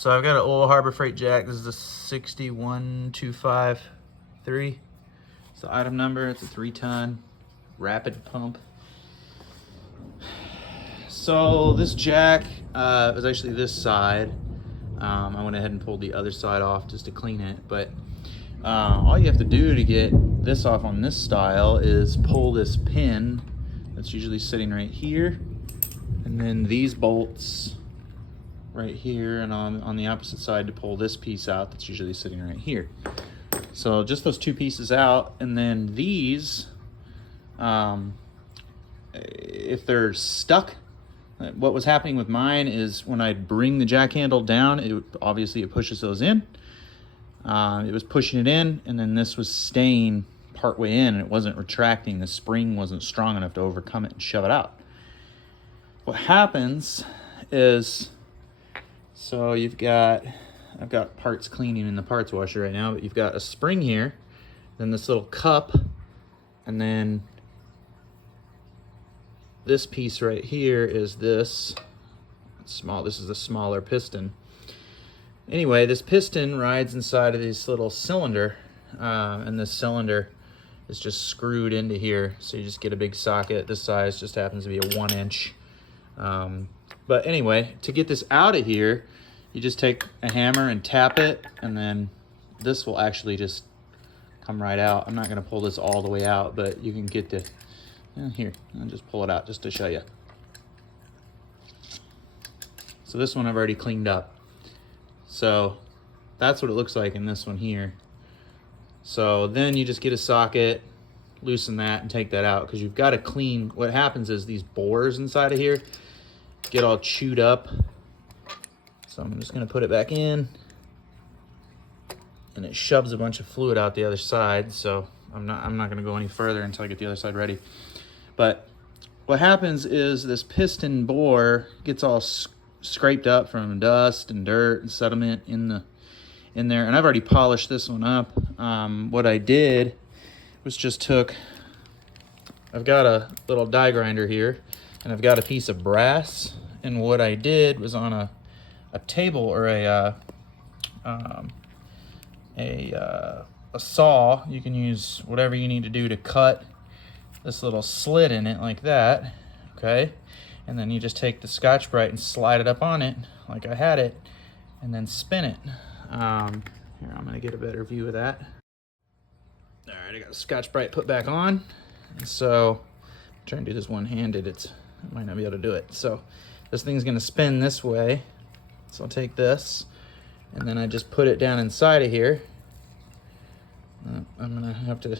So I've got an old Harbor Freight jack. This is a 61253. It's the item number. It's a 3-ton rapid pump. So this jack was actually this side. I went ahead and pulled the other side off just to clean it, but all you have to do to get this off on this style is pull this pin that's usually sitting right here, and then these bolts right here, and on the opposite side to pull this piece out that's usually sitting right here. So just those two pieces out, and then these, if they're stuck, what was happening with mine is when I bring the jack handle down, obviously it pushes those in. It was pushing it in, and then this was staying partway in, and it wasn't retracting. The spring wasn't strong enough to overcome it and shove it out. What happens is, so I've got parts cleaning in the parts washer right now, but you've got a spring here, then this little cup, and then this piece right here is this small. This is the smaller piston. Anyway, this piston rides inside of this little cylinder, and this cylinder is just screwed into here. So you just get a big socket. This size just happens to be a 1-inch. But anyway, to get this out of here, you just take a hammer and tap it, and then this will actually just come right out. I'm not going to pull this all the way out, but you can get the here, I'll just pull it out just to show you. So this one I've already cleaned up. So that's what it looks like in this one here. So then you just get a socket, loosen that, and take that out, because you've got to clean. What happens is these bores inside of here get all chewed up. So I'm just going to put it back in, and it shoves a bunch of fluid out the other side. So I'm not going to go any further until I get the other side ready. But what happens is this piston bore gets all scraped up from dust and dirt and sediment in there, and I've already polished this one up. What I did was just I've got a little die grinder here, and I've got a piece of brass, and what I did was on a table or a saw. You can use whatever you need to do to cut this little slit in it like that, okay? And then you just take the Scotch-Brite and slide it up on it like I had it, and then spin it. Here, I'm gonna get a better view of that. All right, I got the Scotch-Brite put back on. And so, I'm trying to do this one-handed. I might not be able to do it. So, this thing's gonna spin this way. So I'll take this, and then I just put it down inside of here. I'm gonna have to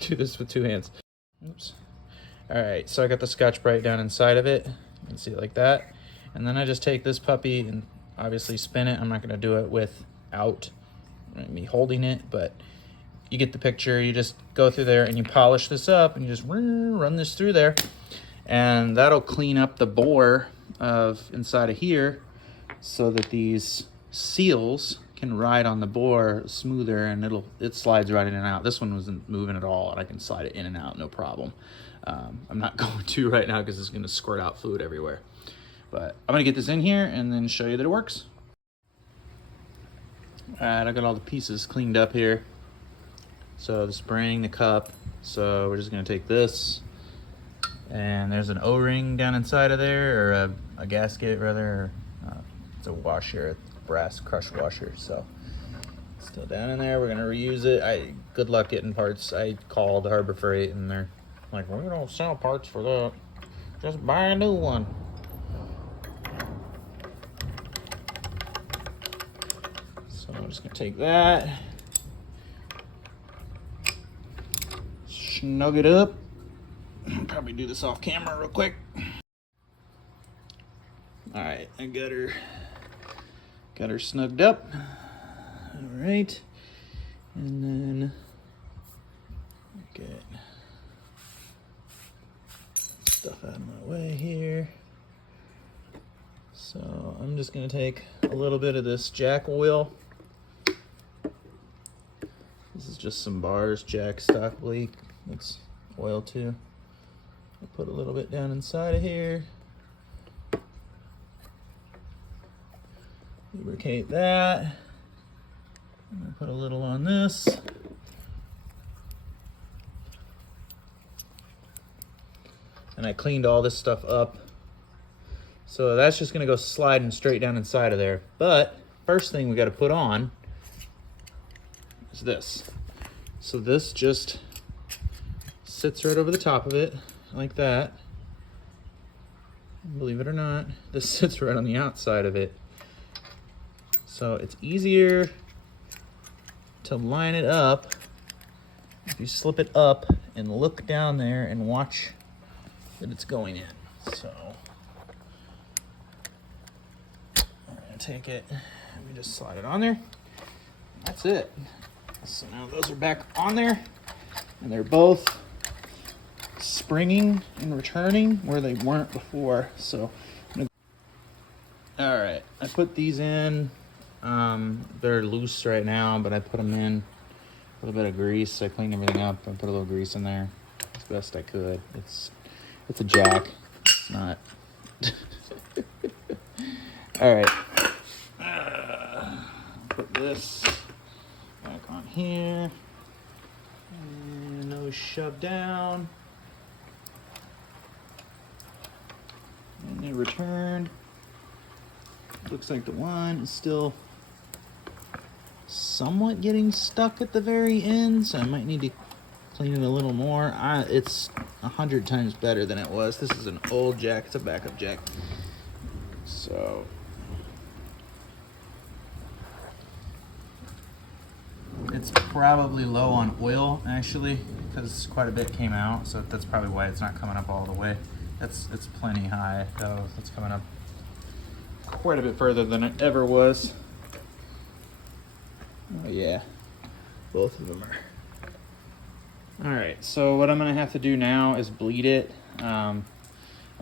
do this with 2 hands. Oops. All right, so I got the Scotch-Brite down inside of it. You can see it like that. And then I just take this puppy and obviously spin it. I'm not gonna do it without me holding it, but you get the picture. You just go through there and you polish this up, and you just run this through there, and that'll clean up the bore of inside of here, so that these seals can ride on the bore smoother, and it slides right in and out. This one wasn't moving at all, and I can slide it in and out, no problem. I'm not going to right now because it's going to squirt out fluid everywhere. But I'm going to get this in here and then show you that it works. All right, I got all the pieces cleaned up here. So the spring, the cup. So we're just going to take this, and there's an O-ring down inside of there, or a gasket rather. It's a washer, a brass crush washer. So it's still down in there. We're going to reuse it. Good luck getting parts. I called Harbor Freight, and they're like, we don't sell parts for that. Just buy a new one. So I'm just gonna take that, snug it up. I'll probably do this off camera real quick. All right, I got her snugged up. All right, and then get stuff out of my way here. So I'm just gonna take a little bit of this jack oil. This is just some bars, jack stock bleak. It's oil too. I'll put a little bit down inside of here. Lubricate that. I'm gonna put a little on this. And I cleaned all this stuff up. So that's just gonna go sliding straight down inside of there. But first thing we gotta put on is this. So this just sits right over the top of it, like that. Believe it or not, this sits right on the outside of it. So it's easier to line it up if you slip it up and look down there and watch that it's going in. So I'm gonna take it and we just slide it on there. That's it. So now those are back on there and they're both springing and returning where they weren't before. So all right, I put these in. They're loose right now, but I put them in a little bit of grease. I cleaned everything up and put a little grease in there as best I could. It's a jack. It's not. All right. Put this back on here. And those shoved down. And they returned. Looks like the one is still somewhat getting stuck at the very end, so I might need to clean it a little more. It's 100 times better than it was. This is an old jack. It's a backup jack. So it's probably low on oil, actually, because quite a bit came out, so that's probably why it's not coming up all the way. It's plenty high, though. It's coming up quite a bit further than it ever was. Oh yeah, both of them are. All right, so what I'm gonna have to do now is bleed it. I'll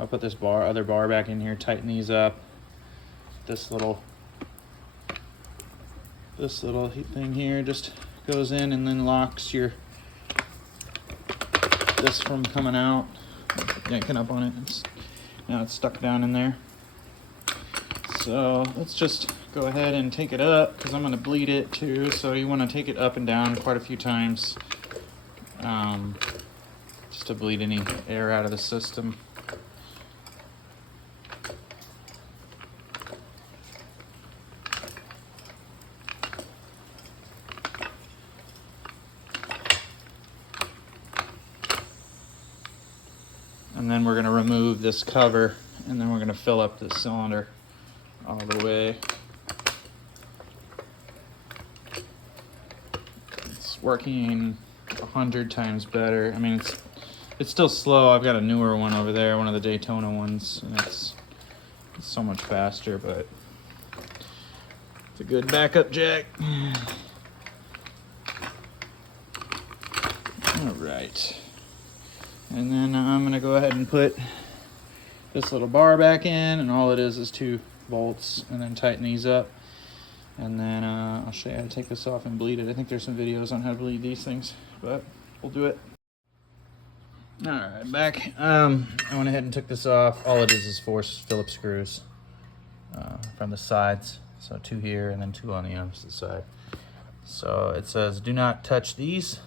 put this other bar back in here, tighten these up. This little thing here just goes in and then locks this from coming out. Yanking up on it. Now it's stuck down in there. So let's just go ahead and take it up because I'm going to bleed it too. So you want to take it up and down quite a few times just to bleed any air out of the system. And then we're going to remove this cover and then we're going to fill up this cylinder all the way. It's working 100 times better. I mean, it's still slow. I've got a newer one over there, one of the Daytona ones, and it's so much faster, but it's a good backup jack. All right. And then I'm gonna go ahead and put this little bar back in, and all it is 2 bolts, and then tighten these up. And then I'll show you how to take this off and bleed it. I think there's some videos on how to bleed these things, but we'll do it. All right, back. I went ahead and took this off. All it is 4 Phillips screws from the sides. So 2 here and then 2 on the opposite side. So it says do not touch these.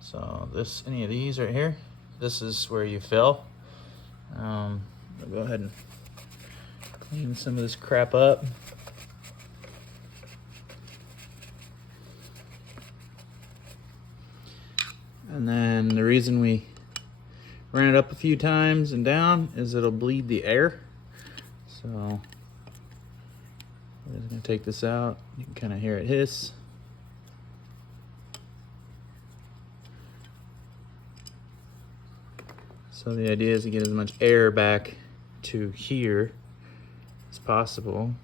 So any of these right here, this is where you fill. I'll go ahead and clean some of this crap up. And then the reason we ran it up a few times and down is it'll bleed the air. So I'm just gonna take this out. You can kind of hear it hiss. So the idea is to get as much air back to here as possible.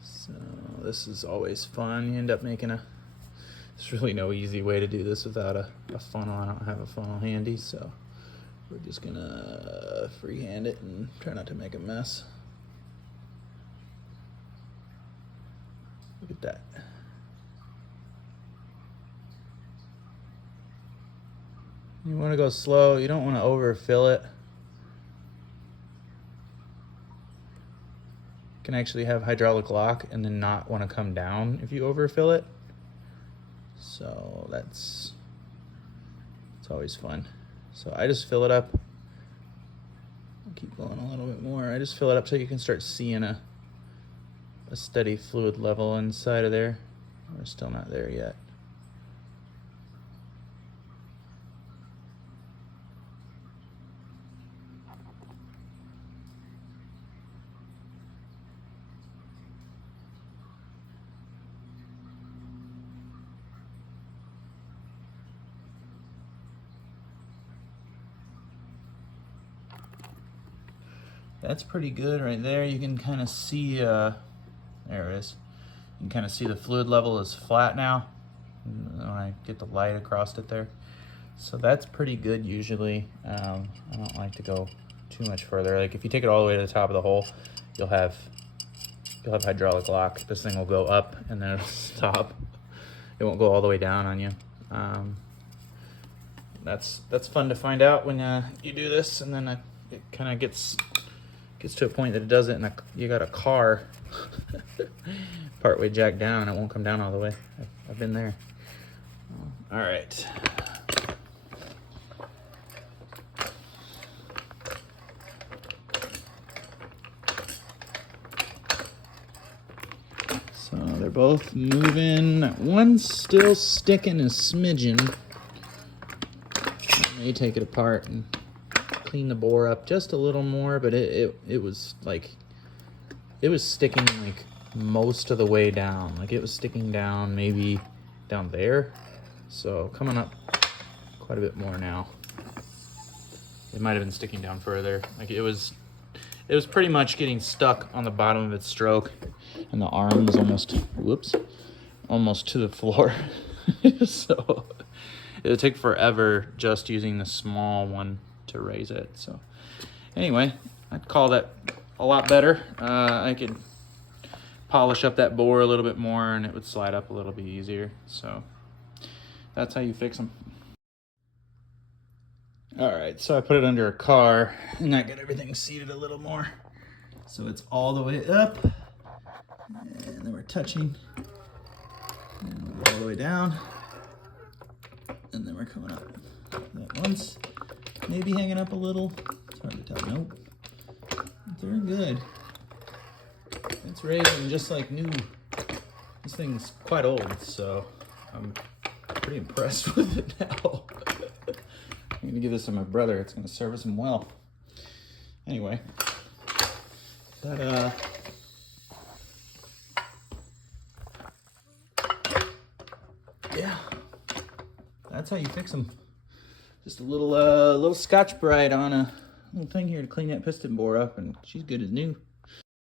So this is always fun. You end up making there's really no easy way to do this without a funnel. I don't have a funnel handy, so we're just gonna freehand it and try not to make a mess. Look at that. You want to go slow. You don't want to overfill it. You can actually have hydraulic lock and then not want to come down if you overfill it. So it's always fun. So I just fill it up. I'll keep going a little bit more. I just fill it up so you can start seeing a steady fluid level inside of there. We're still not there yet. That's pretty good right there. You can kind of see, there it is. You can kind of see the fluid level is flat now when I get the light across it there. So that's pretty good usually. I don't like to go too much further. Like if you take it all the way to the top of the hole, you'll have hydraulic lock. This thing will go up and then it'll stop. It won't go all the way down on you. That's fun to find out when you do this, and then it kind of gets to a point that it doesn't, and you got a car partway jacked down and it won't come down all the way. I've been there. All right. So they're both moving. One's still sticking a smidgen. I may take it apart and clean the bore up just a little more, but it was like, it was sticking like most of the way down. Like it was sticking down maybe down there. So coming up quite a bit more now. It might have been sticking down further. Like it was pretty much getting stuck on the bottom of its stroke, and the arm was almost to the floor. So it would take forever just using the small one to raise it. So anyway, I'd call that a lot better. I could polish up that bore a little bit more and it would slide up a little bit easier. So that's how you fix them. All right, so I put it under a car and I got everything seated a little more. So it's all the way up, and then we're touching, and we'll go all the way down, and then we're coming up. That once, maybe hanging up a little. It's hard to tell. Nope. They're good. It's raising just like new. This thing's quite old, so I'm pretty impressed with it now. I'm gonna give this to my brother. It's gonna service him well. Anyway, but yeah, that's how you fix them. Just a little Scotch-Brite on a little thing here to clean that piston bore up, and she's good as new.